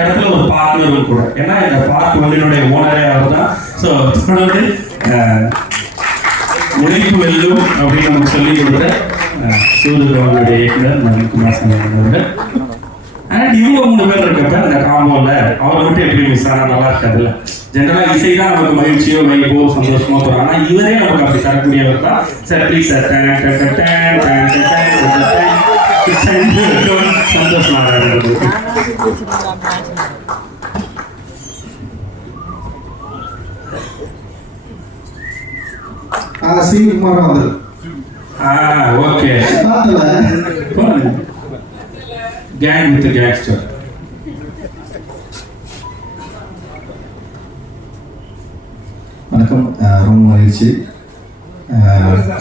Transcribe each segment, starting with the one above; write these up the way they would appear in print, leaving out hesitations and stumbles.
இடத்துல ஒரு பார்ட்னரும் கூட. ஏன்னா இந்த பார்க் வந்து என்னுடைய ஓனரே அவர் தான். ஸோ தொடர்ந்து உழைப்பு வெல்லும் அப்படின்னு நம்ம சொல்லி கொடுத்த சூரியனுடைய இயக்குனர் நவீன்குமார் அவர்கள். அண்ட் இவங்க 3 பேர் இருக்கப்ப இந்த காம்போல அவர் மட்டும் எப்படி மிஸ் ஆனால் நல்லா இருக்காதுல்ல. ஜென்ரலாக இசை தான் நமக்கு மகிழ்ச்சியோ வைப்போ சந்தோஷமோ தரும். ஆனால் இவரே நமக்கு அப்படி தரக்கூடியவர் தான். சார் ப்ளீஸ் சார் சந்தோஷமாக சிவகுமார் வந்து ஓகே கேங் வித் கேங்ஸ்டர். வணக்கம், ரொம்ப மகிழ்ச்சி.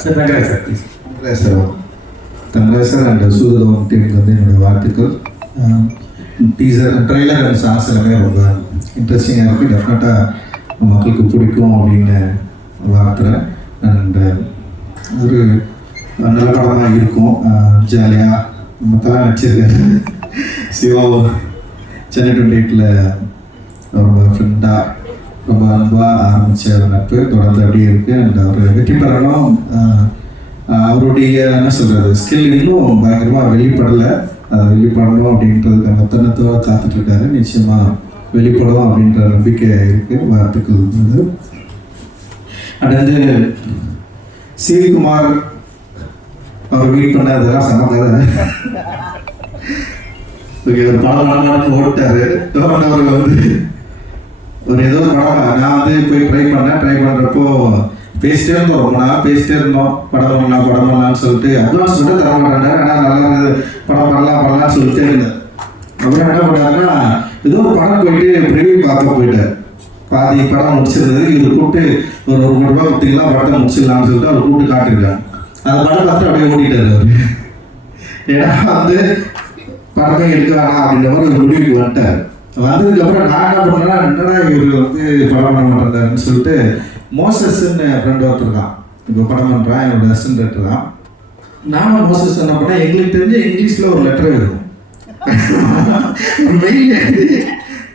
Sir Thangaraj sir please. Thangaraj sir and சூரியதோம் டீமுக்கு வந்து என்னுடைய வாழ்த்துக்கள். டீசர் ட்ரெய்லர் அண்ட் சாங்ஸ் எல்லாமே ரொம்ப இன்ட்ரெஸ்டிங்காக இருக்குது. டெஃபினட்டாக மக்களுக்கு பிடிக்கும் அப்படின்னு வாழ்த்துறேன். அண்ட் ஒரு நல்ல படமாக இருக்கும். ஜாலியாக மற்றெல்லாம் நடிச்சிருக்காரு. சிவா சென்னை 28ல் ரொம்ப ஃப்ரெண்டாக ரொம்ப அன்பாக ஆரம்பித்த நட்பு தொடர்ந்து அப்படியே இருக்குது. அண்ட் அவர் வெற்றி பெறணும். அவருடைய என்ன சொல்கிறது ஸ்கில் இன்னும் பயங்கரமாக வெளிப்படலை. அதை வெளிப்படணும் அப்படின்றதுக்கு மொத்தனத்தோடு காத்துட்ருக்காரு. நிச்சயமாக வெளிப்படும் அப்படின்ற நம்பிக்கை இருக்குது. வாழ்த்துக்கள் இருந்தது. அடுத்து சிவகுமார் அவர் மீட் பண்ண அதெல்லாம் சமக்கதை. ஓகே, ஒரு படம் ஓட்டாரு. அவர்கள் வந்து ஒரு ஏதோ ஒரு படம் நான் வந்து போய் ட்ரை பண்ணுறப்போ பேசிட்டே இருந்தோம். ரொம்ப நாள் பேசிட்டே இருந்தோம். படம் பண்ணலான்னு சொல்லிட்டு அட்வான்ஸ் சொல்லிட்டு தர மாட்டேன். ஆனால் நல்லா படம் பண்ணலாம்னு சொல்லிட்டே இருந்தேன். அப்புறம் என்ன பண்ணாருன்னா ஏதோ ஒரு படம் போயிட்டு ப்ரிவியூ பார்க்க போயிட்டார். பாதி படம் முடிச்சிருந்தது. இவர் கூப்பிட்டு ஒரு 1 கோடி ரூபாய் கொடுத்தீங்களா படத்தை முடிச்சிடலாம்னு சொல்லிட்டு அவர் கூப்பிட்டு காட்டிருக்காங்க. அந்த படம் பார்த்து அப்படியே ஓடிட்டார் அவர். ஏன்னா வந்து படமே எடுக்க வேணாம் அப்படின்ற மாதிரி ஒரு முடிவுக்கு வந்துட்டார். வந்ததுக்கப்புறம் நான் என்ன பண்ணேன்னா என்னடா இவர் வந்து படம் பண்ண மாட்டேறாருன்னு சொல்லிட்டு மோசஸ்ன்னு ஃப்ரெண்ட் ஒருத்தர் தான் இப்போ படம் பண்ணுறான். என்னோட அசிஸ்டன்ட் டைரக்டர் தான். நானும் மோசஸ் என்ன பண்ணேன், எங்களுக்கு தெரிஞ்ச இங்கிலீஷில் ஒரு லெட்டர் எழுதும் மெயில் எழுதி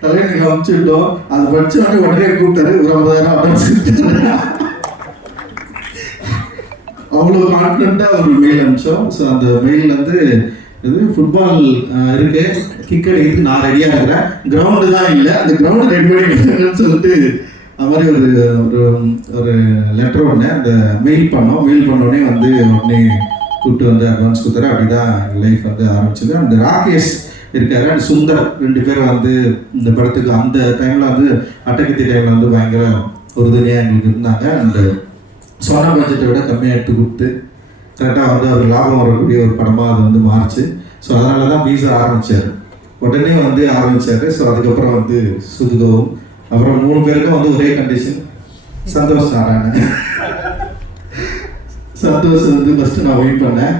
தலைவனுக்கு அனுப்பிச்சுட்டோம். அதை படிச்சு உடனே கூப்பிட்டாரு. ஒரு 50,000 அப்படின்னு அவ்வளோ கான்ஃபிடென்ட்டாக ஒரு மெயில் அனுப்பிச்சோம். ஸோ அந்த மெயில் வந்து இது ஃபுட்பால் இருக்கு, கிக் அடிக்கிறதுக்கு நான் ரெடியாக இருக்கிறேன், கிரவுண்டு தான் இல்லை, அந்த கிரவுண்டு ரெடி பண்ணிக்கிறேன்னு சொல்லிட்டு அது மாதிரி ஒரு லெட்டர் ஒன்று அந்த மெயில் பண்ணோம். மெயில் பண்ணோடனே வந்து உடனே கூப்பிட்டு வந்து அட்வான்ஸ் கொடுத்தாரு. அப்படி தான் லைஃப் வந்து ஆரம்பிச்சது. அந்த ராகேஷ் இருக்காரு அண்ட் சுந்தர் 2 பேரும் வந்து இந்த படத்துக்கு அந்த டைமில் வந்து அட்டகத்தி டைமில் வந்து பயங்கர உறுதுணையாக எங்களுக்கு இருந்தாங்க. அண்ட் சொன்ன பட்ஜெட்டை விட கம்மியாக எடுத்து கொடுத்து கரெக்டாக வந்து அவர் லாபம் வரக்கூடிய ஒரு படமாக அது வந்து மாறிச்சு. ஸோ அதனால தான் பீஸா ஆரம்பித்தார். உடனே வந்து ஆரம்பித்தார். ஸோ அதுக்கப்புறம் வந்து சுதுகவும் அப்புறம் 3 பேருக்கும் வந்து ஒரே கண்டிஷன், சந்தோஷ் ஆறாங்க. சந்தோஷ் வந்து ஃபஸ்ட்டு நான் வெயிட் பண்ணேன்.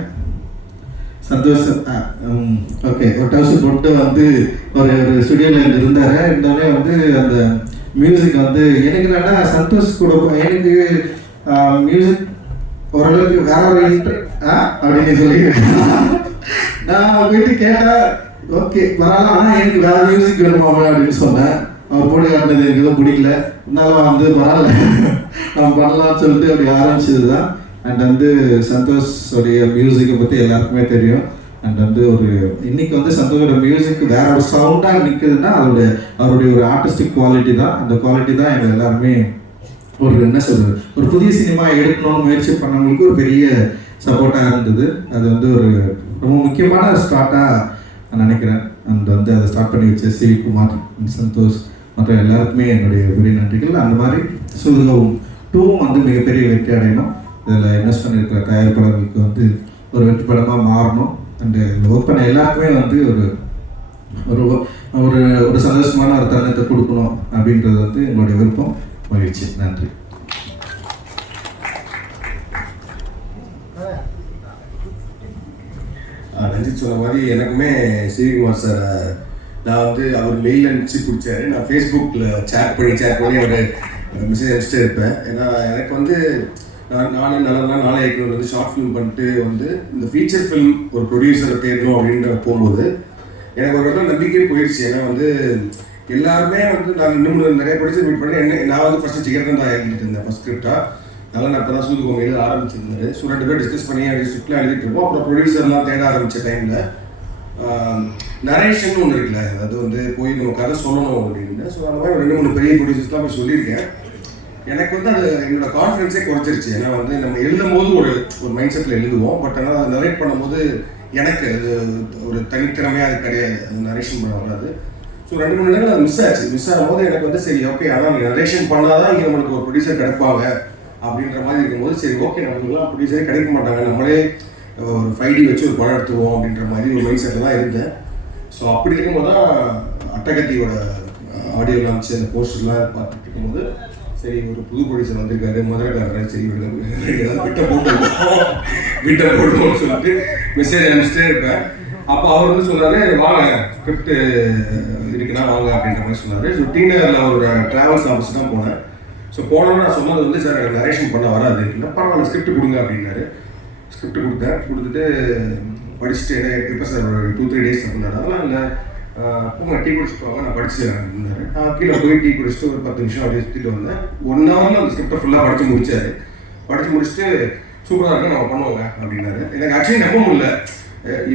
சந்தோஷ் ஓகே ஒரு டவுசர் போட்டு வந்து ஒரு ஸ்டுடியோவில் இருந்தார். இருந்தாலே வந்து அந்த மியூசிக் வந்து எனக்கு என்னன்னா சந்தோஷ் கூட எனக்கு மியூசிக் ஓரளவுக்கு வேற ஒரு அப்படின்னு சொல்லி நான் போயிட்டு கேட்டேன். ஓகே வரலாம், ஆனால் எனக்கு வேற மியூசிக் வேணுமா அப்படின்னு சொன்னேன். அவர் போட்டு காட்டினது எனக்கு எதுவும் பிடிக்கல. இருந்தாலும் வந்து பரவாயில்ல நம்ம பண்ணலாம்னு சொல்லிட்டு அப்படி ஆரம்பிச்சது தான். அண்ட் வந்து சந்தோஷோடைய மியூசிக்கை பற்றி எல்லாருக்குமே தெரியும். அண்ட் வந்து ஒரு இன்னைக்கு வந்து சந்தோஷோட மியூசிக் வேற ஒரு சவுண்டாக நிற்குதுன்னா அவருடைய ஒரு ஆர்டிஸ்டிக் குவாலிட்டி தான். அந்த குவாலிட்டி தான் எங்கள் எல்லாருமே ஒரு என்ன சொல்கிறது ஒரு புதிய சினிமா எடுக்கணும்னு முயற்சி பண்ணவங்களுக்கு ஒரு பெரிய சப்போர்ட்டாக இருந்தது. அது வந்து ஒரு ரொம்ப முக்கியமான ஸ்டார்ட்டாக நான் நினைக்கிறேன். அண்ட் வந்து அதை ஸ்டார்ட் பண்ணி வச்ச சிவகுமார், சந்தோஷ் மற்ற எல்லாருக்குமே என்னுடைய பெரிய நன்றிகள். அந்த மாதிரி சூதுகவும் 2 வந்து மிகப்பெரிய வெற்றி அடையணும். இதில் இன்வெஸ்ட் பண்ணியிருக்கிற தயாரிப்பாளர்களுக்கு வந்து ஒரு வெற்றி படமாக மாறணும். அண்டு ஒர்க் பண்ண எல்லாருக்குமே வந்து ஒரு ஒரு ஒரு சந்தோஷமான ஒரு தருணத்தை கொடுக்கணும் அப்படின்றது வந்து எங்களுடைய விருப்பம். மகிழ்ச்சி. நன்றி. ரஞ்சித் சொன்ன மாதிரி எனக்குமே சிவகுமார் சார் நான் வந்து அவர் மெயில் அனுப்பிச்சு பிடிச்சாரு. நான் ஃபேஸ்புக்கில் சேட் பண்ணி அவர் மெசேஜ் அனுப்பிச்சிட்டே இருப்பேன். ஏன்னா எனக்கு வந்து நானே நாளே வந்து ஷார்ட் ஃபிலிம் பண்ணிட்டு வந்து இந்த ஃபீச்சர் ஃபிலிம் ஒரு ப்ரொடியூசரை தேடணும் அப்படின்ற போகும்போது எனக்கு ஒரு இடத்துல நம்பிக்கையே போயிடுச்சு. ஏன்னா வந்து எல்லாருமே வந்து நான் இன்னும் நிறைய ப்ரொடியூசர் மீட் பண்ணி நான் வந்து ஃபஸ்ட்டு சிகரெட் தான் எழுதிட்டு இருந்தேன் ஃபஸ்ட் ஸ்கிரிப்டாக. அதனால் நான் இப்போ தான் சூதுகோம் எழுத ஆரம்பிச்சிருந்தாரு. ஸோ 2 பேர் டிஸ்கஸ் பண்ணி ஸ்கிரிப்ட்லாம் எழுதிட்டு இருப்போம். அப்புறம் ப்ரொடியூசர்லாம் தேட ஆரம்பித்த டைமில் நரேஷன் ஒன்று இருக்குல்ல, அதாவது வந்து போய் நம்ம கதை சொல்லணும் அப்படின்னு. ஸோ அந்த மாதிரி 2-3 பெரிய ப்ரொடியூசர்ஸ்லாம் போய் சொல்லியிருக்கேன். எனக்கு வந்து அது என்னோட கான்ஃபிடன்ஸே குறைச்சிருச்சு. ஏன்னா வந்து நம்ம எழுதும் போது ஒரு மைண்ட் செட்டில் எழுதுவோம். பட் ஆனால் அதை நரேட் பண்ணும்போது எனக்கு அது ஒரு தனித்திறமையாக அது கிடையாது, அது நரேஷன் பண்ண வராது. ஸோ 2-3 இடங்கள் அது மிஸ் ஆச்சு. மிஸ் ஆகும்போது எனக்கு வந்து சரி ஓகே, ஆனால் நரேஷன் பண்ணாதான் இங்கே நம்மளுக்கு ஒரு ப்ரொடியூசர் கிடைப்பாங்க அப்படின்ற மாதிரி இருக்கும்போது சரி ஓகே, நம்மளுக்குலாம் ப்ரொடியூசரே கிடைக்க மாட்டாங்க, நம்மளே ஒரு 5D வச்சு ஒரு படம் எடுத்துருவோம் அப்படின்ற மாதிரி ஒரு மைண்ட் செட்டில் தான் இருந்தேன். ஸோ அப்படி இருக்கும்போது தான் அட்டகத்தியோட ஆடியோ லான்ச் அந்த போஸ்டர்லாம் பார்த்துட்டு இருக்கும்போது சரி ஒரு புது ப்ரொடியூசர் வந்திருக்காரு, மதுரைக்காரர், சரி ஏதாவது விட்ட போடுவோம்னு சொல்லிட்டு மெசேஜ் அனுப்பிச்சிட்டே இருப்பேன். அப்போ அவர் வந்து சொன்னார், வாங்க ஸ்கிரிப்ட் இருக்குன்னா வாங்க அப்படின்ற மாதிரி சொன்னார். ஸோ டிநகரில் ஒரு ட்ராவல்ஸ் ஆஃபீஸ் தான் போனேன். ஸோ போனோன்னு நான் சொன்னது வந்து சார் எனக்கு நரேஷன் பண்ண வராது, இல்லை பரவாயில்ல ஸ்கிரிப்ட் கொடுங்க அப்படின்னாரு. ஸ்கிரிப்ட் கொடுத்துட்டு படிச்சுட்டு என்ன எப்போ சார் ஒரு 2-3 டேஸ் அப்படின்னாரு. அதெல்லாம் இல்லை பூங்க டீ குடிச்சிட்டு வாங்க, நான் படிச்சுட்டேன் அப்படின்னாரு. நான் கீழே போய் டீ குடிச்சிட்டு ஒரு 10 நிமிஷம் அப்படியே சுற்றிட்டு வந்தேன். 1 ஹவரில் அந்த ஸ்கிரிப்டை ஃபுல்லாக படித்து முடிச்சாரு. படித்து முடிச்சுட்டு சூப்பராக இருக்கு நம்ம பண்ணுவோங்க அப்படின்னாரு. எனக்கு ஆக்சுவலி நம்ப முடியல,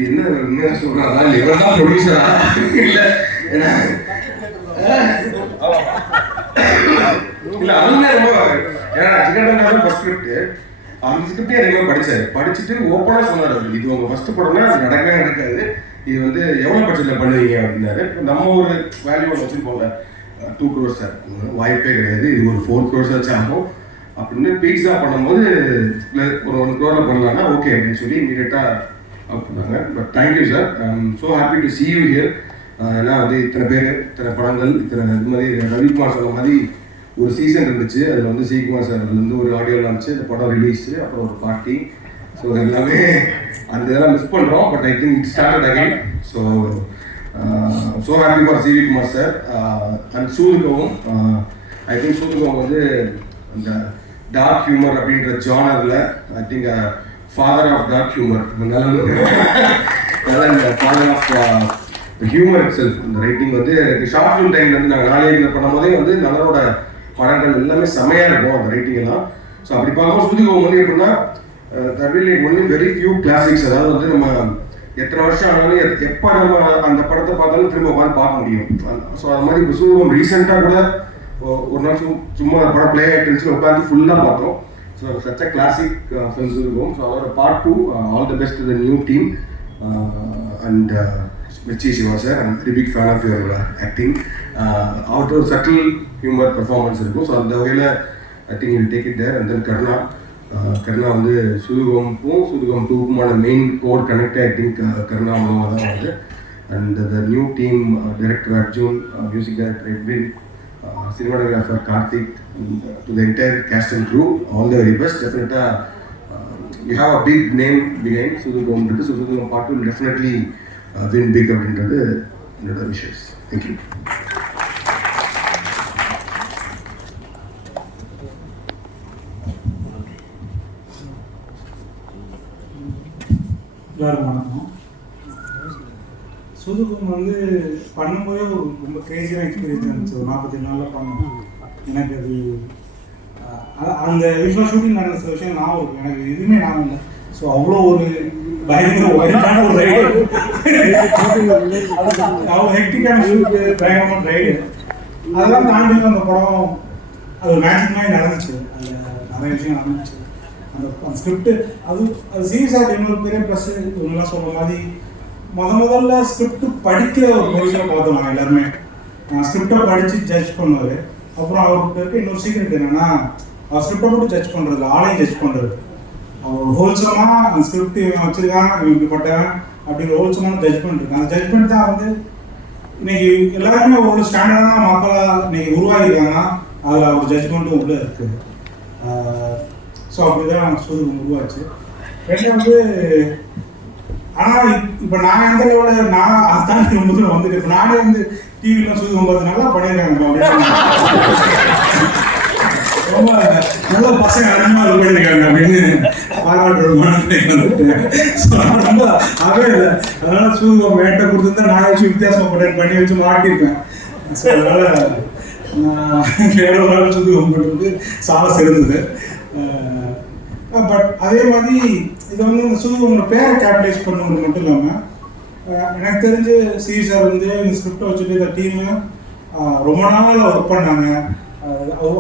என்ன உண்மையாக சொல்கிறாரா இல்லை இவ்வளோ தான் ப்ரொடியூசரா இல்லை ஏன்னா இல்லை அதுவுமே ரொம்ப ஏன்னா சிக்கன் ஃபர்ஸ்ட் ஸ்கிரிப்ட் அந்த ஸ்கிரிப்டே அதிகமாக படித்தார். படிச்சுட்டு ஓப்பனாக சொன்னார், இது உங்கள் ஃபஸ்ட்டு படம்னா அது நடக்கவே நடக்காது, இது வந்து எவ்வளோ பட்ஜெட்டில் பண்ணுவீங்க அப்படின்னாரு. நம்ம ஒரு வேல்யூ ஒன்று வச்சுருப்போங்க, 2 crores சார் வாய்ப்பே கிடையாது, இது ஒரு 4 crores வச்சு ஆகும் அப்படின்னு. பீட்ஸா பண்ணும்போது ஒரு 1 crore பண்ணலான்னா ஓகே அப்படின்னு சொல்லி இமீடியட்டாக அவுட் பண்ணாங்க. But thank you sir, I am so happy to see you here. ஏன்னா வந்து இத்தனை பேர், இத்தனை படங்கள், இத்தனை இது மாதிரி ரவிக்குமார் சொன்ன மாதிரி ஒரு சீசன் இருந்துச்சு. அதில் வந்து ஸ்ரீகுமார் சார் அதுலேருந்து ஒரு ஆடியோ லான்ச்சு, இந்த படம் ரிலீஸு, அப்புறம் ஒரு பார்ட்டி. ஸோ எல்லாமே அந்த இதெல்லாம் மிஸ் பண்ணுறோம். But I think it started again. So happy for C V Kumar sir and Soodhu Kavvum. I think Soodhu Kavvum வந்து அந்த டார்க் ஹியூமர் அப்படின்ற ஜானரில் I think father of dark humour, அதனால் father of humour itself. இந்த ரைட்டிங் வந்து ஷார்ட் ஃபிலிம் டைமில் வந்து நாங்கள் 4 ஏரியில் பண்ணும்போதே வந்து நலரோட படங்கள் எல்லாமே செமையாக இருக்கும் அந்த ரைட்டிங் எல்லாம். ஸோ அப்படி பார்க்கும்போது சூதுகவும் வந்து எப்படின்னா ஒன்லி வெரி ஃபியூ கிளாசிக்ஸ், அதாவது வந்து நம்ம எத்தனை வருஷம் ஆனாலும் எப்போ நம்ம அந்த படத்தை பார்த்தாலும் திரும்ப உட்காந்து பார்க்க முடியும். ஸோ அது மாதிரி இப்போ சூதுகம் ரீசெண்டாக கூட ஒரு நாள் சும்மா படம் பிளே ஆகிட்டு உட்காந்து ஃபுல்லாக பார்த்தோம். So such a classic films இருக்கும். ஸோ அதோட part 2 all the best the new team and Mirchi Shiva sir. I'm very big fan of your acting. அவர்கிட்ட ஒரு சட்டில் ஹியூமர் பர்ஃபார்மன்ஸ் இருக்கும். ஸோ அந்த வகையில் I think you take it there. And then Karuna வந்து சூதுகமுக்கும் சூதுகம் 2க்குமான main code connect I think Karuna மூலமாக தான் வருது. And the new team director Arjun, music director Edwin, cinematographer Karthik, to the entire cast and crew, all the very best. Definitely, you have a big name behind Sudhugam. So Sudhugam part will definitely win big up into the wishes. Thank you. எல்லாரும் வணக்கம். சூதுகம் வந்து பண்ணும்போதே ஒரு ரொம்ப கிரேசியான experience இருந்துச்சு. ஒரு 47 நாளில் பண்ணோம். எனக்கு அது அந்த விஷயம் ஷூட்டிங் நடந்த சில விஷயம் ஞாபகம் இருக்கும். எனக்கு எதுவுமே ஞாபகம் இல்லை. ஸோ அவ்வளோ ஒரு பயங்கர ஒயிட்டான ஒரு ரைடு, அவ்வளோ ஹெக்டிக்கான ஷூட்டு, பயங்கரமான ரைடு. அதெல்லாம் தாண்டி அந்த படம் அது மேஜிக் மாதிரி நடந்துச்சு. அதில் நிறைய விஷயம் நடந்துச்சு. அந்த ஸ்கிரிப்ட் அது சீரியஸாக இன்னொரு பெரிய ப்ளஸ் இவங்கெல்லாம் சொல்கிற மாதிரி முதல்ல ஸ்கிரிப்ட் படிக்கிற ஒரு பொசிஷனை பார்த்தோம். நாங்கள் எல்லாருமே ஸ்கிரிப்டை படித்து ஜட்ஜ் பண்ணுவார். அப்புறம் அவருக்கு இருக்க இன்னொரு சீக்ரெட் என்னென்னா, அவர் ஸ்கிரிப்டை மட்டும் ஜட்ஜ் பண்ணுறது, ஆளையும் ஜட்ஜ் பண்ணுறது. அவர் ஹோல்சமாக அந்த ஸ்கிரிப்ட் இவன் வச்சுருக்கான், இவன் இப்படிப்பட்டவன் அப்படிங்கிற ஹோல்சமான ஜட்ஜ்மெண்ட் இருக்குது. அந்த ஜட்ஜ்மெண்ட் தான் வந்து இன்னைக்கு எல்லாருமே ஒரு ஸ்டாண்டர்டான மக்களாக இன்னைக்கு உருவாகிருக்காங்கன்னா அதில் ஒரு ஜட்ஜ்மெண்ட்டும் உள்ளே இருக்குது. ஸோ அப்படி தான் சூதுகம் உருவாச்சு. ரெண்டு ஆனால் இப்போ நான் எந்த லெவலில் நான் அதுதான் முதல்ல வந்துட்டு இப்போ நானே வந்து டிவியில் சூதுகம் பார்த்து நல்லா பண்ணியிருக்காங்க அப்படின்னு ரொம்ப நல்ல பசங்க அதிகமாக பண்ணியிருக்காங்க அப்படின்னு பாராட்டு. ஸோ ரொம்ப அதே இல்லை, அதனால சூதுகம் வேட்டை கொடுத்துருந்தா நான் வச்சு வித்தியாசப்பட்டேன் பண்ணி வச்சு மாட்டிருப்பேன். ஸோ அதனால வேற ஒரு ஆள் சூதுகம் பண்ணுறது சால சிறந்தது. பட் அதே மாதிரி இது வந்து இந்த சூதுகமோட பேரை கேபிடலைஸ் பண்ணுறது மட்டும் இல்லாமல் எனக்கு தெரிஞ்சு சி சார் வந்து இந்த ஸ்கிரிப்டை வச்சுட்டு இந்த டீமு ரொம்ப நாள் ஒர்க் பண்ணாங்க.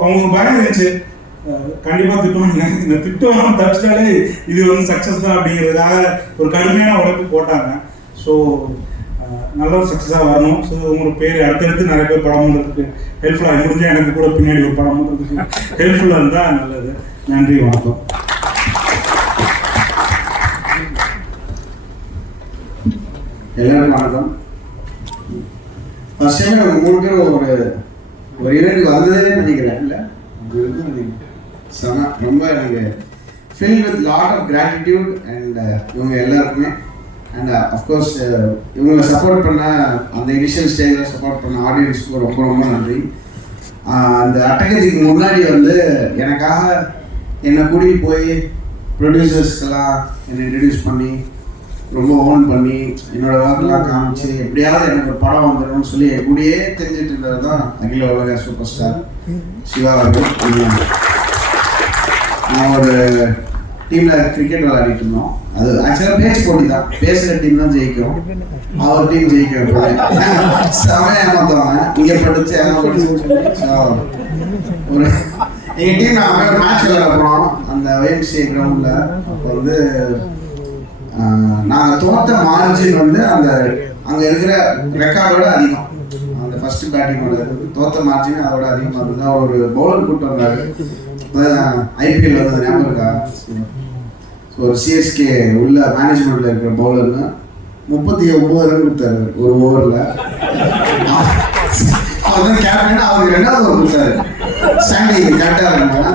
அவங்க பயம் இருந்துச்சு, கண்டிப்பாக திட்டுவாங்க, இந்த திட்டம் தப்பிச்சாலே இது வந்து சக்ஸஸ் தான் அப்படிங்கிறதுக்காக ஒரு கடுமையான உழைப்பு போட்டாங்க. ஸோ நல்ல ஒரு சக்ஸஸாக வரணும். ஸோ உங்களோட பேர் அடுத்தடுத்து நிறைய பேர் படம் பண்ணுறதுக்கு ஹெல்ப்ஃபுல்லாக முடிஞ்சால் எனக்கு கூட பின்னாடி ஒரு படம் பண்ணுறதுக்கு ஹெல்ப்ஃபுல்லாக இருந்தால் நல்லது. நன்றி, வணக்கம். எல்லாருக்கும் வணக்கம். ஃபர்ஸ்ட் டைம் நம்ம 3 பேரும் ஒரு ஈவெண்ட் வந்ததே நினைக்கிறேன். இல்லை செம, ரொம்ப எனக்கு fill with lot of gratitude and இவங்க எல்லாருக்குமே. அண்ட் அஃப்கோர்ஸ் இவங்களை சப்போர்ட் பண்ண அந்த இனிஷியல் ஸ்டேஜில் சப்போர்ட் பண்ண ஆடியன்ஸுக்கு ரொம்ப ரொம்ப நன்றி. அந்த அட்டகத்துக்கு முன்னாடி வந்து எனக்காக என்னை கூட்டிகிட்டு போய் ப்ரொடியூசர்ஸ்க்கெல்லாம் என்னை இன்ட்ரடியூஸ் பண்ணி ரொம்ப ஓன் பண்ணி என்னோட ஒர்க்கெல்லாம் காமிச்சு எப்படியாவது எனக்கு ஒரு படம் வந்துடும்னு சொல்லி என் கூடயே தெரிஞ்சுட்டு இருந்தது தான் அகில உலக சூப்பர் ஸ்டார் சிவா அவர்கள். நான் ஒரு டீமில் கிரிக்கெட் விளையாடிட்டு இருந்தோம். அது ஆக்சுவலாக பேச்சு போட்டி தான், பேசுகிற டீம் தான் ஜெயிக்கும், அவர் டீம் ஜெயிக்கும். செமையாக ஏமாத்துவாங்க, இங்கே படிச்சு ஸோ ஒரு எங்கள் டீம் நாங்கள் ஒரு மேட்ச் விளையாட போனோம் அந்த OMCA கிரவுண்டில். அப்போ வந்து நாங்கள் தோற்ற மார்ஜின் வந்து அந்த அங்கே இருக்கிற ரெக்கார்டோட அதிகம். அந்த ஃபர்ஸ்ட் பேட்டிங்கோட தோற்ற மார்ஜின் அதோட அதிகமாக இருந்தது. அவர் ஒரு பவுலர் கூப்பிட்டு வந்தார், IPL வந்து ஞாபகம் இருக்கா? ஸோ ஒரு CSK உள்ள மேனேஜ்மெண்ட்டில் இருக்கிற பவுலர்னு 39 ரன் கொடுத்தாரு ஒரு ஓவரில். அவர் தான் கேப்டன், அவருக்கு 2வது ஓவர் கொடுத்தாரு. சாண்டி கரெக்டாக இருந்தாங்க,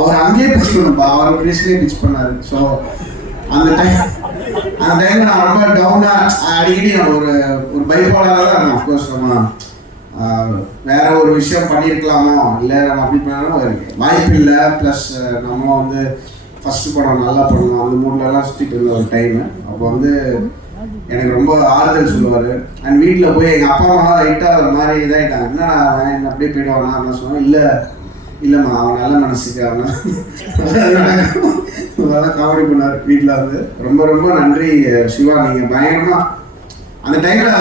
அவர் அங்கேயே பிச் பண்ணுப்பா, அவர் கிரீஸ்லேயே பிச் பண்ணார். ஸோ அந்த டைமில் நான் ரொம்ப டவுனாக அடிக்கடி ஒரு பைப்போலாக தான் இருந்தேன். அஃப்கோர்ஸ் நம்ம வேற ஒரு விஷயம் பண்ணியிருக்கலாமோ, இல்லை நம்ம அப்படி பண்ணாலும் வாய்ப்பு இல்லை. ப்ளஸ் நம்ம வந்து ஃபஸ்ட்டு படம் நல்லா பண்ணணும் அந்த மூட்லலாம் சுற்றிட்டு இருந்த ஒரு டைமு. அப்போ வந்து எனக்கு ரொம்ப ஆறுதல் சொல்லுவார். அண்ட் வீட்டில் போய் எங்கள் அப்பா அம்மா லைட்டாக ஒரு மாதிரி இதாகிட்டாங்க, என்னடா அவன் என்ன அப்படியே போயிடுவானா அப்படின்னு சொன்னேன். இல்லைம்மா அவன் நல்ல மனசுக்கு அவன் அதெல்லாம் காமெடி பண்ணார் வீட்டில் வந்து. ரொம்ப ரொம்ப நன்றி சிவா, நீங்கள் பயங்கரமாக அந்த டைமில்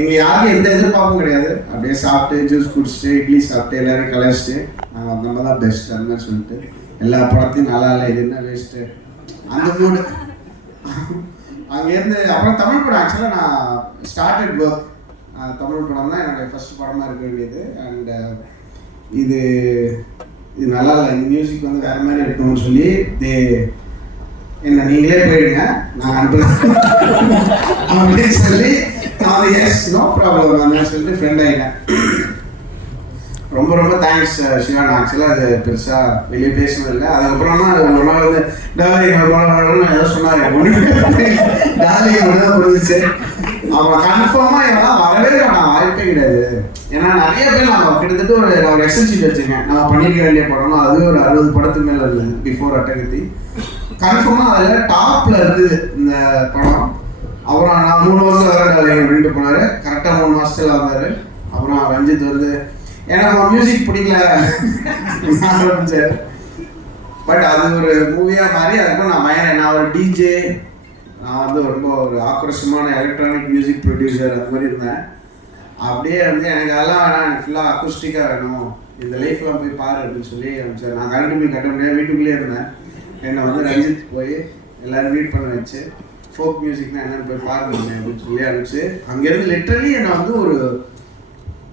எங்கள் யாருக்கும் எந்த எதிர்பார்ப்பும் கிடையாது. அப்படியே சாப்பிட்டு ஜூஸ் குடிச்சிட்டு இட்லி சாப்பிட்டு எல்லோரும் கலாச்சிட்டு நாங்கள் நம்ம தான் பெஸ்ட் அந்த மாதிரி சொல்லிட்டு எல்லா படத்தையும் நல்லா இல்லை, இது என்ன வேஸ்ட்டு அந்த மூடு. அங்கேருந்து அப்புறம் தமிழ் படம் ஆக்சுவலாக நான் ஸ்டார்டட் ஒர்க். தமிழ் படம் தான் என்னோடய ஃபஸ்ட் படமாக இருக்க வேண்டியது. அண்ட் இது நல்லா இல்லை, இந்த மியூசிக் வந்து வேறு மாதிரி இருக்கணும்னு சொல்லி என்ன நீங்களே போயிடுங்க நான் அனுப்புகிறேன் அப்படின்னு சொல்லி நான் எஸ் நோ ப்ராப்ளம் அந்த சொல்லிட்டு ஃப்ரெண்ட் ஆகிட்டேன். ரொம்ப ரொம்ப தேங்க்ஸ் சிவா. நான் ஆக்சுவலாக அது பெருசாக வெளியே பேசுனது இல்லை. அதுக்கப்புறமா ஒரு நாள் வந்து டார்லிங் ஏதோ சொன்னார், டார்லிங் ஒன்று தான் புரிஞ்சிச்சு. அவன் கன்ஃபார்மாக இதெல்லாம் வரவே நான் வாய்ப்பே கிடையாது. ஏன்னா நிறைய பேர் நான் கிட்டத்தட்ட ஒரு எக்ஸல் ஷீட் வச்சுருக்கேன், நம்ம பண்ணிக்க வேண்டிய படம். அது ஒரு 60 படத்துக்கு மேலே இருந்தது பிஃபோர் அட்டகத்தி. கன்ஃபார்மாக அதில் டாப்பில் இருந்தது இந்த படம். அப்புறம் நான் 3 வருஷம் டார்லிங் அப்படின்ட்டு போனார், கரெக்டாக 3 மாதத்தில் வந்தார். அப்புறம் ரஞ்சித் வந்து எனக்கு மியூசிக் பிடிக்கல ஆரம்பிச்சார். பட் அது ஒரு மூவியாக மாறி அதுக்கப்புறம் நான் ஒரு டிஜே, நான் வந்து ரொம்ப ஒரு ஆக்ரோஷமான எலக்ட்ரானிக் மியூசிக் ப்ரொடியூசர் அந்த மாதிரி இருந்தேன். அப்படியே வந்து எனக்கு அதெல்லாம் வேணாம், எனக்கு ஃபுல்லாக அக்கூஸ்டிக்காக வேணும், இந்த லைஃப்லாம் போய் பாரு அப்படின்னு சொல்லி ஆரம்பிச்சார். நான் கரண்ட் பில் கட்ட முடியாது, வீட்டுக்குள்ளேயே இருந்தேன். என்னை வந்து ரஞ்சித் போய் எல்லோரும் ரீட் பண்ண வச்சு ஃபோக் மியூசிக்னா என்னென்னு போய் பாருங்க அப்படின்னு சொல்லி ஆரம்பிச்சு அங்கேருந்து லிட்டரலி என்னை வந்து ஒரு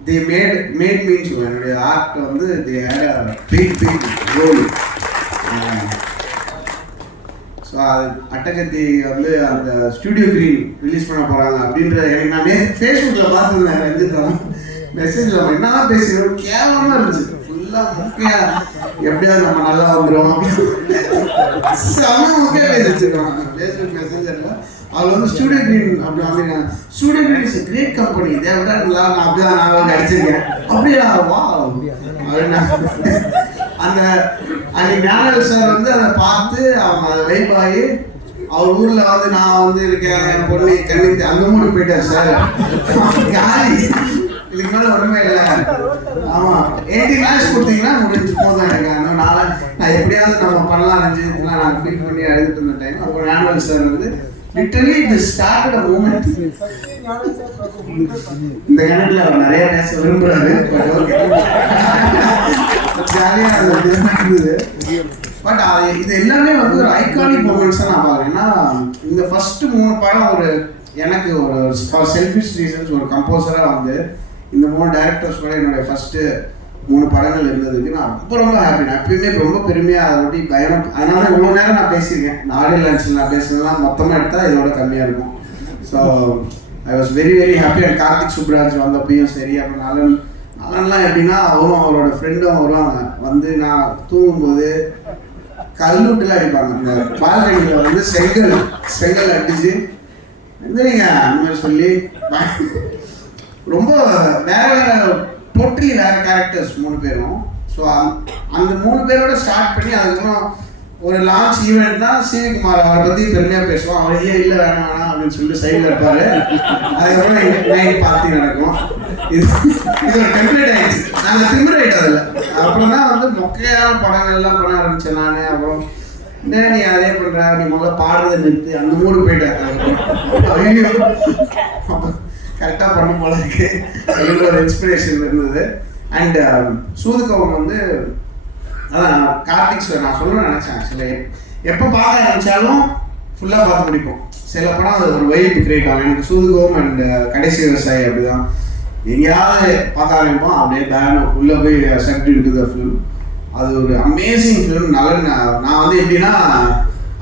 they made me சொல்லுவேன். என்னுடைய ஆர்ட் வந்து they had a big role. So அது அட்டகத்தி வந்து அந்த ஸ்டுடியோ கிரீன் ரிலீஸ் பண்ண போகிறாங்க அப்படின்ற எனக்கு நான் ஃபேஸ்புக்கில் பார்த்துருந்தேன். ரஞ்சித் மெசேஜில் என்னதான் பேசுகிறோம், கேவலமாக இருந்துச்சு. ஃபுல்லாக முக்கியம் எப்படியாவது நம்ம நல்லா வந்துடும் செம முக்கியம் பேசிச்சிருக்காங்க ஃபேஸ்புக் மெசேஜரில். அவர் வந்து ஸ்டுடியோ கிரீன் அப்படி வந்துருக்காங்க. Studio Green is great company, தேவதா நான் அப்படிதான் நான் அடிச்சிருக்கேன். அப்படியா வா அப்படின்னா அந்த அன்னைக்கு ஞானவேல் சார் வந்து அதை பார்த்து அவங்க அதை வைப் ஆகி அவர் ஊர்ல வந்து நான் வந்து இருக்கேன் என் பொண்ணு கண்ணித்து அந்த மூடு போயிட்டார் சார். காலி இதுக்கு மேல ஒண்ணுமே இல்லை. ஆமா 80 lakhs கொடுத்தீங்கன்னா முடிஞ்சு போதும் எனக்கு. அந்த நான் எப்படியாவது நம்ம பண்ணலாம் நினைச்சதுலாம் நான் ஃபீல் பண்ணி எழுதிட்டு இருந்த டைம் அப்போ ஞானவேல் சார் வந்து லிட்டரலி இது ஸ்டார்டட் அ மூமெண்ட். இந்த கணக்குல அவர் நிறைய பேச விரும்புறாரு. ஜாலியா இருந்தது. பட் இது எல்லாமே வந்து ஒரு ஐகானிக் மூமெண்ட்ஸா நான் பாக்குறேன். ஏன்னா இந்த ஃபர்ஸ்ட் 3 படம் ஒரு எனக்கு ஒரு செல்ஃபிஷ் ரீசன்ஸ் ஒரு கம்போசரா வந்து இந்த 3 டைரக்டர்ஸோட என்னுடைய ஃபர்ஸ்ட் 3 படங்கள் இருந்ததுக்கு நான் ரொம்ப ஹாப்பி. நான் எப்பயுமே ரொம்ப பெருமையாக அதை ஒட்டி பயம். அதனால இவ்வளோ நேரம் நான் பேசியிருக்கேன். இந்த ஆடியோ லான்ச்சில் நான் பேசுனதுலாம் மொத்தமாக எடுத்தால் இதோட கம்மியாக இருக்கும். So I was very happy. And Karthik Subbaraj வந்தப்பையும் சரி. அப்புறம் நலன்லாம் எப்படின்னா அவரும் அவரோட ஃப்ரெண்டும் வருவாங்க. வந்து நான் தூங்கும்போது கல்லுட்டுலாம் அடிப்பாங்க. இந்த பால்கனியில் வந்து செங்கல் அடிச்சு எந்திரிங்க அந்த மாதிரி சொல்லி ரொம்ப வேற டோட்டலி வேற கேரக்டர்ஸ் 3 பேரும். ஸோ அந்த 3 பேரோட ஸ்டார்ட் பண்ணி அதுக்கப்புறம் ஒரு லான்ச் ஈவெண்ட் தான் சிவகுமார் அவரை பற்றி பெருமையாக பேசுவோம். அவர் இல்லை வேணாம் அப்படின்னு சொல்லிட்டு சைடில் இருப்பார். அதுக்கப்புறம் நைட் பார்ட்டி நடக்கும். இது ஒரு டெம்ப்ளேட் ஆயிடுச்சு. நாங்கள் திமிரைட் அதில். அப்புறம் தான் வந்து மொக்கையான படங்கள்லாம் பண்ண ஆரம்பித்தேன் நான். அப்புறம் என்ன நீ அதே பண்ணுற, நீ முதல்ல பாடுறதை நிறுத்து, அந்த மூடு போயிட்டேன். கரெக்டாக பண்ணும் போல இருக்கு அப்படின்ற ஒரு இன்ஸ்பிரேஷன் இருந்தது. அண்ட் சூதுகவம் வந்து அதான் கார்த்திக் சார் நான் சொல்ல நினச்சேன். ஆக்சுவலி எப்போ பார்க்க ஆரம்பித்தாலும் ஃபுல்லாக பார்த்து முடிப்போம். சில படம் அது ஒரு வைப் கிரியேட் ஆகும். எனக்கு சூதுகவம் அண்ட் கடைசி விவசாயி அப்படிதான். எங்கேயாவது பார்க்க ஆரம்பிப்போம் அப்படியே பேன் உள்ளே போய் சப்ட் இன்டு த ஃபிலிம். அது ஒரு அமேசிங் ஃபிலிம். நான் வந்து எப்படின்னா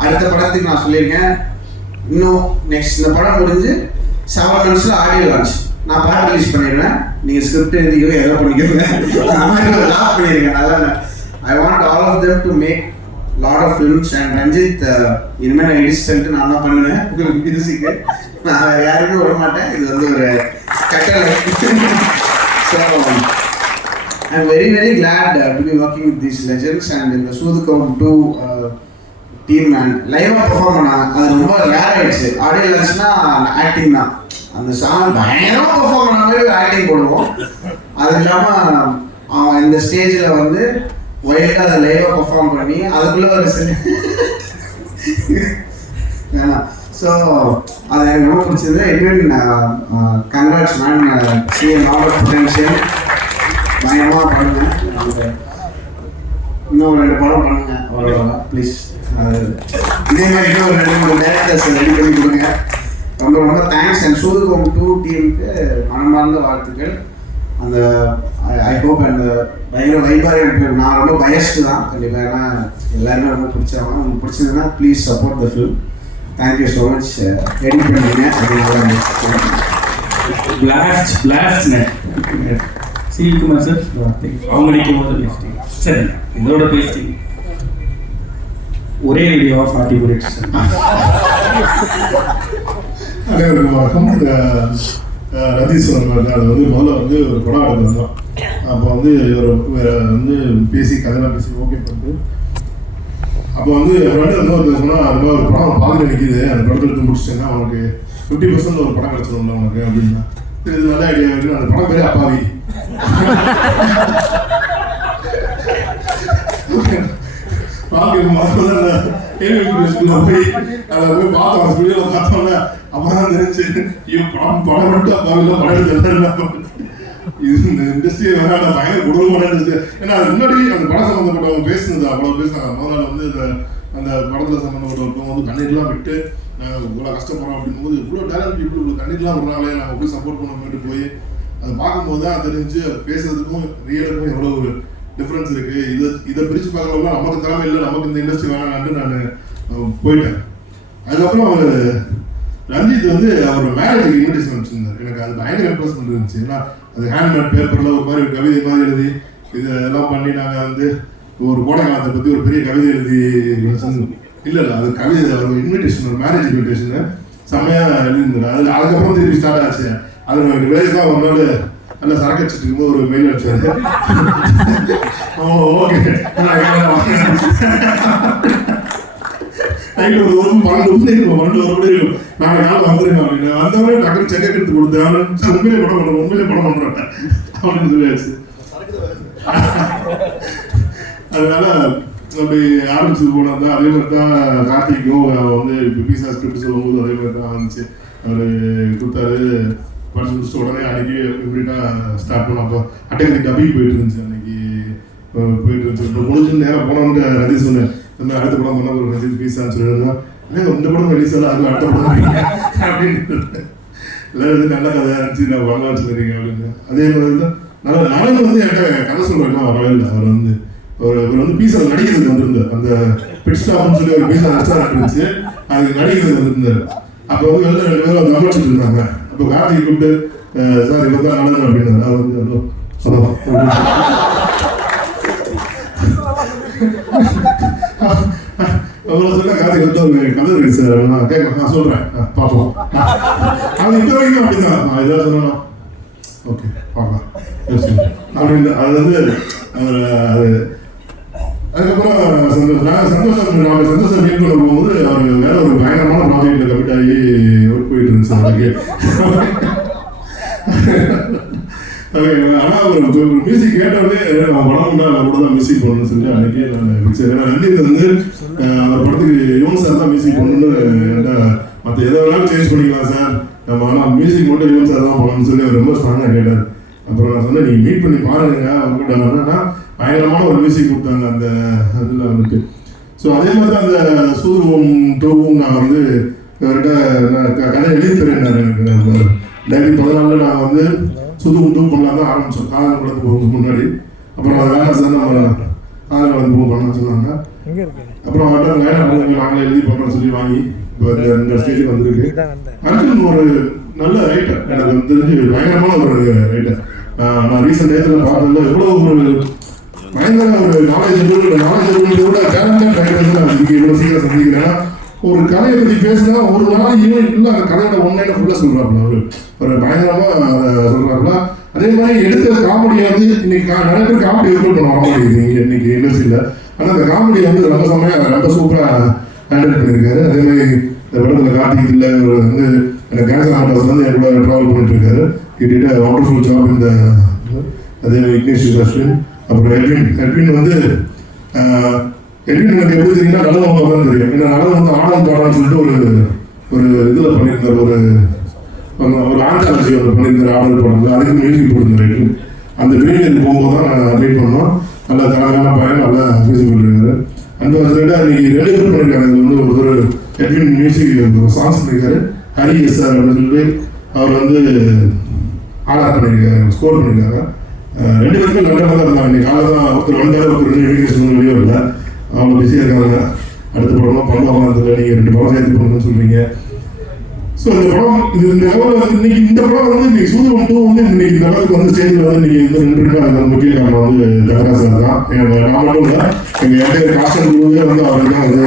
அடுத்த படத்துக்கு நான் சொல்லியிருக்கேன் இன்னும் நெக்ஸ்ட் இந்த படம் முடிஞ்சு 7 months ஆடியோ லான்ச். நான் பாட்டு ரிலீஸ் பண்ணிடுவேன். நீங்கள் ஸ்கிரிப்ட் எழுதிக்கவே ஏதோ பண்ணிக்கோங்க. அந்த மாதிரி ஒரு லாக் பண்ணியிருக்கேன். நல்லா I want all of them to make lot of films. And Ranjith இனிமேல் நான் எடிட் நான் தான் பண்ணுவேன் மியூசிக்கு. நான் வேறு யாருக்கும் விட மாட்டேன். இது வந்து ஒரு கட்டளை. So I am very glad to be working with these legends. And இந்த சூதுகவம் 2 டீம் அண்ட் லைவாக பெர்ஃபார்ம் பண்ணாங்க. அது ரொம்ப ரேர் ஆயிடுச்சு. ஆடியோ லான்ச்னா ஆக்டிங் தான். அந்த சாங் பயங்கரமாக பெர்ஃபார்ம் பண்ண மாதிரி ஒரு ஆக்டிங் போடுவோம். அது இல்லாமல் அவன் இந்த ஸ்டேஜில் வந்து ஒயிட்டாக அதை லைவாக பெர்ஃபார்ம் பண்ணி அதுக்குள்ளே ஒரு ஸோ அது எனக்கு ரொம்ப பிடிச்சது. Edwin congrats man. பொட்டன்ஷியல் பயங்கரமாக பண்ணுங்க. இன்னும் 2 படம் பண்ணுங்க அவரோட ப்ளீஸ். இதே மாதிரி இன்னும் ஒரு 2-3 டேரக்டர்ஸ் ரெடி பண்ணி கொடுங்க. ரொம்ப தேங்க்ஸ். அண்ட் சூதுகவம் 2 டீமுக்கு மனமார்ந்த வாழ்த்துக்கள். அந்த ஐ ஹோப் அந்த பயங்கர வைபாக இருக்கு. நான் ரொம்ப பயஸ்டு தான் கண்டிப்பாக. ஏன்னா எல்லாருமே ரொம்ப பிடிச்சவங்க. உங்களுக்கு பிடிச்சதுன்னா please support the film. Thank you so much. Ready பண்ணுங்க. சிவகுமார் சார் அவங்க நிற்கும் போது பேசிட்டீங்க. சரி இதோட பேசிட்டீங்க. ஒரே வீடியோவா 40 minutes. அனைவருக்கும் வணக்கம். ரதீஸ்வரன் அது வந்து முதல்ல வந்து ஒரு படம் எடுத்து வந்தோம். அப்போ வந்து ஒரு வந்து பேசி கதையெல்லாம் பேசி ஓகே பண்ணிட்டு அப்போ வந்து ஃப்ரெண்டு வந்து ஒரு சொன்னால் அது மாதிரி ஒரு படம் பார்த்துட்டு நிற்கிது, அந்த படத்தை எடுத்து முடிச்சிட்டேன்னா உனக்கு 50% ஒரு படம் கிடச்சிடும் உனக்கு அப்படின்னா. இது நல்ல ஐடியா இருக்குது. அந்த படம் பேர் அப்பாவி. பார்க்க முதல்ல போய் அதை போய் பார்த்தோம். ஸ்டுடியோவில் பார்த்தோம்னா அப்பதான் தெரிஞ்சு படம் மட்டும் அப்பாவில படம் எடுத்து இது இந்த இண்டஸ்ட்ரியை வேற பயங்கர கொடூரமான இண்டஸ்ட்ரி. ஏன்னா அது முன்னாடி அந்த படம் சம்மந்தப்பட்டவங்க பேசுனது அவ்வளோ பேசுனாங்க. முதல்ல வந்து அந்த படத்தில் சம்மந்தப்பட்டவங்க வந்து கண்ணீர்லாம் விட்டு நாங்கள் இவ்வளோ கஷ்டப்படுறோம் அப்படின் போது இவ்வளோ டேலண்ட் பீப்புள் இவ்வளோ கண்ணீர்லாம் விடுறாங்களே நாங்கள் போய் சப்போர்ட் பண்ண போய் அதை பார்க்கும்போது தான் தெரிஞ்சு பேசுறதுக்கும் ரியலுக்கும் எவ்வளோ ஒரு டிஃப்ரென்ஸ் இருக்குது. இதை பிரித்து பார்க்கறவங்க நமக்கு திறமை இல்லை, நமக்கு இந்த இண்டஸ்ட்ரி வேணான்னு நான் போயிட்டேன். அதுக்கப்புறம் அவர் ரஞ்சித் வந்து அவர் மேரேஜுக்கு இன்விடேஷன் வச்சுருந்தார். எனக்கு அது பயங்கர இம்ப்ரெஸ்மெண்ட் இருந்துச்சு. ஏன்னா அது ஹேண்ட்மேட் பேப்பரில் ஒரு மாதிரி கவிதை மாதிரி எழுதி இதெல்லாம் பண்ணி நாங்கள் வந்து ஒரு கோடை காலத்தை பற்றி ஒரு பெரிய கவிதை எழுதி இல்லை அது கவிதை ஒரு இன்விடேஷன், ஒரு மேரேஜ் இன்விடேஷன் செம்மையாக எழுதியிருந்தார். அதுக்கப்புறம் திருப்பி ஸ்டார்ட் ஆச்சு. அது விளையாட்டு தான் ஒரு நாள் நல்லா சரக்கு வச்சுட்டு இருக்கும்போது ஒரு மெயில் அடிச்சாரு. ஓகே நைட்டு ஒரு 12 இருக்கும், 12 இருக்கும், நாங்கள் நாள் வந்துருங்க அப்படின்னு. வந்தவரே டக்குனு செக்கை எடுத்து கொடுத்தேன். உண்மையிலே படம் பண்ணுறேன் அப்படின்னு சொல்லியாச்சு. அதனால அப்படி ஆரம்பிச்சது போனது தான். அதே மாதிரி தான் கார்த்திக்கும் வந்து இப்போ பீஸா ஸ்கிரிப்ட் சொல்லும்போது அதே மாதிரி தான் வந்துச்சு. அவர் கொடுத்தாரு, படிச்சு முடிச்சுட்டு உடனே அன்னைக்கு இப்படின்னா ஸ்டார்ட் பண்ணோம். அப்போ அட்டைக்கு டப்பிங் போயிட்டு இருந்துச்சு. அன்னைக்கு போயிட்டு இருந்துச்சு. இப்போ முடிஞ்சு நேரம் போனோம்னு ரஜினி சொன்னேன், இந்த அடுத்த படம் பண்ண ஒரு ரஜினி பீஸான்னு சொல்லியிருந்தோம். இந்த படம் ரிலீஸ் எல்லாம் அதுக்கு அடுத்த படம் அப்படின்னு எல்லாரும் நல்ல கதையாக இருந்துச்சு, நான் வரலான்னு சொல்லிருக்கீங்க அப்படின்னு. அதே மாதிரி தான் நானும் வந்து என்கிட்ட கதை சொல்கிறேன்னா வரவே இல்லை. அவர் வந்து இவர் வந்து பீஸா நடிக்கிறதுக்கு வந்திருந்தார். அந்த பிட் ஸ்டாப்னு சொல்லி ஒரு பீஸா ரெஸ்டாரண்ட் இருந்துச்சு, அதுக்கு நடிக்கிறதுக்கு வந்திருந்தார். அப்போ வந்து வெளில 2 பேரும் வந்து அமர்ச்சிட்டு இருந்தாங்க. அப்போ கார்த்திகை கூப்பிட்டு சார் இவர் தான் நல்லது அப்படின்னாரு. நான் வந்து ஹலோ அவ்வளோ சொன்னா கார்த்திகை வந்து ஒரு கதை இருக்கு சார், நான் கேட்க நான் சொல்கிறேன் பார்ப்போம். அது இப்போ வரைக்கும் அப்படிதான். நான் இதாக சொன்னா ஓகே பார்க்கலாம் அப்படின்னு. அது வந்து அது அதுக்கப்புறம் சந்தோஷம் மீட் பண்ண போகும்போது அவர் வேற ஒரு பயங்கரமான ப்ராஜெக்ட்ல கமிட் ஆகி ஒர்க் போயிட்டு இருந்துச்சு அவருக்கு. ஆனால் ஒரு மியூசிக் கேட்டோடனே நான் படம்னா கூட தான் மியூசிக் பண்ணணும்னு சொல்லி அன்னைக்கே நான் பிடிச்சேன். ஏன்னா ரஞ்சித் வந்து அவர் படத்துக்கு யுவன் சார் தான் மியூசிக் பண்ணணும்னு, மற்ற எதை வேணாலும் சேஞ்ச் பண்ணிக்கலாம் சார், நம்ம ஆனால் மியூசிக் மட்டும் யுவன் சார் தான் பண்ணணும்னு சொல்லி அவர் ரொம்ப ஸ்ட்ராங்காக கேட்டார். அப்புறம் நான் சொன்னேன், நீங்கள் மீட் பண்ணி பாருங்க அவங்ககிட்ட. பயங்கரமான ஒரு மியூசிக் கொடுத்தாங்க அந்த இதில் வந்துட்டு. ஸோ அதே மாதிரி தான் அந்த சூர்வம் டூவும் நான் வந்து இவர்கிட்ட கதை எழுதி தரேன்னாரு எனக்கு. 2014 நான் வந்து சுதுவும் டூ பண்ணலாம் தான் ஆரம்பித்தோம், காதல் படத்துக்கு போகிறதுக்கு முன்னாடி. அப்புறம் அதை வேணாம் சார் நம்ம காதல் படத்துக்கு பண்ணலாம்னு சொன்னாங்க. அப்புறம் அவர்கிட்ட வேணாம் நாங்களே எழுதி பண்ணுறோம்னு சொல்லி வாங்கி இப்போ இந்த ஸ்டேஜுக்கு வந்திருக்கு. அர்ஜுன் ஒரு நல்ல ரைட்டர், எனக்கு வந்து தெரிஞ்சு பயங்கரமான ஒரு ரைட்டர். நான் ரீசெண்ட் டேஸில் பார்த்ததில்ல எவ்வளோ ஒரு பயங்கர ஒரு நாலேஜ் கூட டேலண்டட் ரைட்டர்ஸ் நான் இவ்வளோ சீக்கிரம் சந்திக்கிறேன். ஒரு கதையை பற்றி பேசினா ஒரு நாள் ஈவெண்ட்ல அந்த கதையோட ஒன்லைனை ஃபுல்லாக சொல்கிறாப்புல, ஒரு பயங்கரமாக அதை சொல்கிறாப்புல. அதே மாதிரி எடுத்த காமெடியை வந்து இன்னைக்கு நிறைய பேர் காமெடி எதிர்ப்பு பண்ண வர மாட்டேங்குது இன்னைக்கு இண்டஸ்ட்ரியில். ஆனால் அந்த காமெடியை வந்து ரொம்ப சமயம் ரொம்ப சூப்பராக ஹேண்டில் பண்ணியிருக்காரு. அதே மாதிரி இந்த படத்தில் கார்த்திகில் வந்து அந்த கேன்சர் ஹாஸ்பிட்டல்ஸ் வந்து என் கூட ட்ராவல் பண்ணிட்டு இருக்காரு. கிட்ட வண்டர்ஃபுல் ஜாப் இந்த. அதே மாதிரி விக்னேஷ் அஸ்வின், அப்புறம் எட்வின் வந்து எட்வின் எனக்கு எப்படி தெரியும்னா நல்லவங்க தான் தெரியும். ஏன்னா நல்லவங்க வந்து ஆடல் பாடல்னு சொல்லிட்டு ஒரு இதில் பண்ணியிருந்தார், ஒரு ஆந்தாலஜி ஒன்று பண்ணியிருந்தார் ஆடல் பாடல். அதுக்கு மியூசிக் போட்டிருந்தார் எட்வின். அந்த பிரிவியர் போகும்போது தான் நான் மீட் பண்ணோம். நல்லா தரமான பையன், நல்லா மியூசிக் பண்ணிருக்காரு. அந்த வருஷத்துல இன்னைக்கு 2 பேர் பண்ணியிருக்காரு. இது வந்து ஒரு எட்வின் மியூசிக் சாங்ஸ் பண்ணியிருக்காரு. ஹரி எஸ் சார் அப்படின்னு சொல்லி அவர் வந்து ஆர்ஆர் பண்ணியிருக்காரு, ஸ்கோர் பண்ணியிருக்காங்க. 2 பேருமே நல்லதாக தான் இருந்தாங்க. இன்னைக்கு காலை தான் ஒருத்தர் வந்தார், ஒருத்தர் இன்விடேஷன் வெளியே இல்லை, அவங்க பிஸியாக இருக்காங்க. அடுத்த படம்லாம் பண்ணலாம் தெரியல, நீங்கள் 2 படம் சேர்த்து பண்ணணும்னு சொல்கிறீங்க. ஸோ இந்த படம் இந்த லெவலில் வந்து இன்னைக்கு இந்த படம் வந்து இன்னைக்கு சூரியன் 2 வந்து இன்னைக்கு இந்த அளவுக்கு வந்து ஸ்டேஜில் வந்து இன்னைக்கு வந்து 2 பேருமே அதுக்கு முக்கிய காரணம் வந்து தகராஜ் சார் தான். நான் மட்டும் இல்லை, எங்கள் என்டையர் காஸ்ட் குழுவே வந்து அவருக்கு தான் வந்து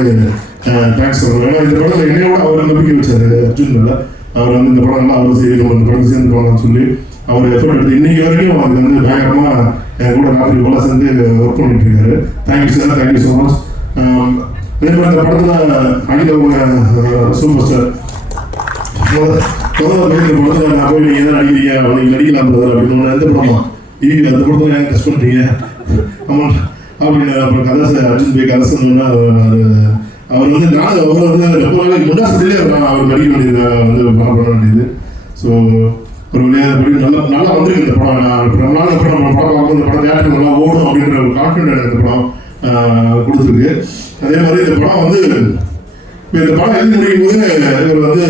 தேங்க்ஸ் சொல்கிறேன். ஏன்னா இந்த படத்தில் என்னையோட அவர் நம்பிக்கை வச்சார் அர்ஜுன் மேலே. அவர் வந்து இந்த படம் அவர் செய்யணும், இந்த படம் சேர்ந்து போகலாம்னு சொல்லி அவர் எஃபர்ட் எடுத்து இன்னைக்கு வரைக்கும் அவருக்கு வந்து பயங்கரமாக என் கூட ராத்திரி போல சேர்ந்து ஒர்க் பண்ணிட்டு இருக்காரு. Thank you sir, thank you so much. அதே மாதிரி இந்த படத்தில் அகில சூப்பர் ஸ்டார் படத்தில் நான் போய் நீங்கள் தான் நடிக்கிறீங்க, நீங்கள் நடிக்கலாம் பிரதர் அப்படின்னு எந்த படமா அந்த படத்தில் ஏன் டெஸ்ட் பண்ணுறீங்க ஆமாம் அப்படின்னு. அப்புறம் கதை அர்ஜுன் போய் கதை சொன்னோன்னா அவர் வந்து அவர் வந்து ரொம்ப நாளைக்கு முன்னாடி அவர் நடிக்க வேண்டியது வந்து படம் பண்ண வேண்டியது. ஸோ ஒரு விளையாடுபடி நல்லா வந்திருக்கு இந்த படம். நான் ரொம்ப நாள் அப்புறம் நம்ம படம் பார்க்கும்போது இந்த படம் தேட்டர் நல்லா ஓடும் அப்படின்ற ஒரு கான்ஃபிடென்ட் எனக்கு இந்த படம் கொடுத்துருக்கு. அதே மாதிரி இந்த படம் வந்து இந்த படம் எழுதி முடியும் போது இவர் வந்து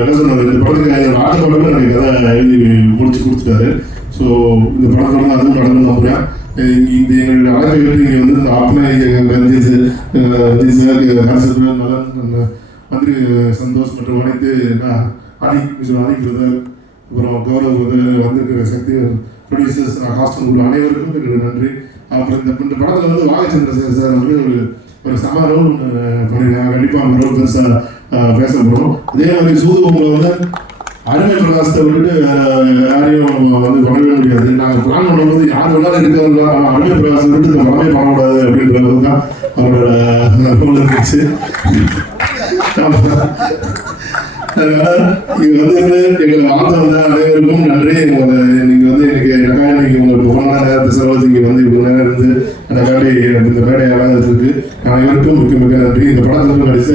என்ன சொன்னார், இந்த படத்துக்கு ஆட்ட படமே எனக்கு கதை எழுதி முடிச்சு கொடுத்துட்டாரு. ஸோ இந்த படத்தோட அதுவும் நடந்து நம்புறேன். இந்த எங்களுடைய அழகை வந்து இங்கே வந்து இந்த ஆத்மா மந்திரி சந்தோஷ் மற்றும் அனைத்து ஆதிக் பிரதர், அப்புறம் கௌரவ் வந்திருக்கிற சக்தி ப்ரொடியூசர்ஸ், ஹாஸ்டல் அனைவருக்கும் என்னுடைய நன்றி. அப்புறம் இந்த படத்தில் வந்து வாகச்சந்திர சார் வந்து ஒரு சம ரோல் பண்ணியிருக்காங்க. கண்டிப்பாக அந்த ரோல் பெருசாக பேசப்படும். அதே மாதிரி சூதுவங்களை வந்து அருமை பிரகாசத்தை விட்டுட்டு யாரையும் நம்ம வந்து பண்ணவே முடியாது. நாங்கள் பிளான் பண்ணும்போது யார் வேணாலும் இருக்கிறதா அருமை பிரகாசத்தை விட்டு இந்த படமே பண்ணக்கூடாது அப்படின்றது தான் அவரோட ரோல் இருந்துச்சு. இது வந்து எங்களை வாழ்த்து வந்த அனைவருக்கும் நன்றி. நீங்கள் வந்து எனக்காக இன்னைக்கு உங்களுக்கு ஒரு மணி நேரத்தை செலவு இங்கே வந்து இவ்வளோ நேரம் இருந்து எனக்காண்டி இந்த மேடை அழகிறதுக்கு அனைவருக்கும் மிக்க மிக்க நன்றி. இந்த படத்திற்கு நடித்த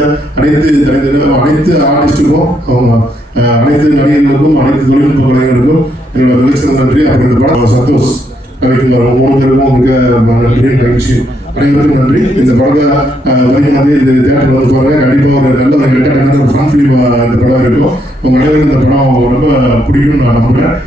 அனைத்து ஆர்டிஸ்டுக்கும் அவங்க அனைத்து நடிகர்களுக்கும் அனைத்து தொழில்நுட்ப கலைஞர்களுக்கும் என்னோட மிகச்சிறந்த நன்றி. அப்புறம் இந்த படம் சந்தோஷ் கவிக்குமார் 3 பேருக்கும் மிக நன்றி மகிழ்ச்சி. அனைவருக்கும் நன்றி. இந்த படத்தை வரைக்கும் வந்து இது தேட்டர் வந்து பாருங்க. கண்டிப்பாக ஒரு நல்ல ஒரு என்டர்டைனர் ஃபன் ஃபிலிம் இந்த படம் இருக்கும். உங்க அனைவரும் இந்த படம் ரொம்ப பிடிக்கும்னு நான் நம்புறேன்.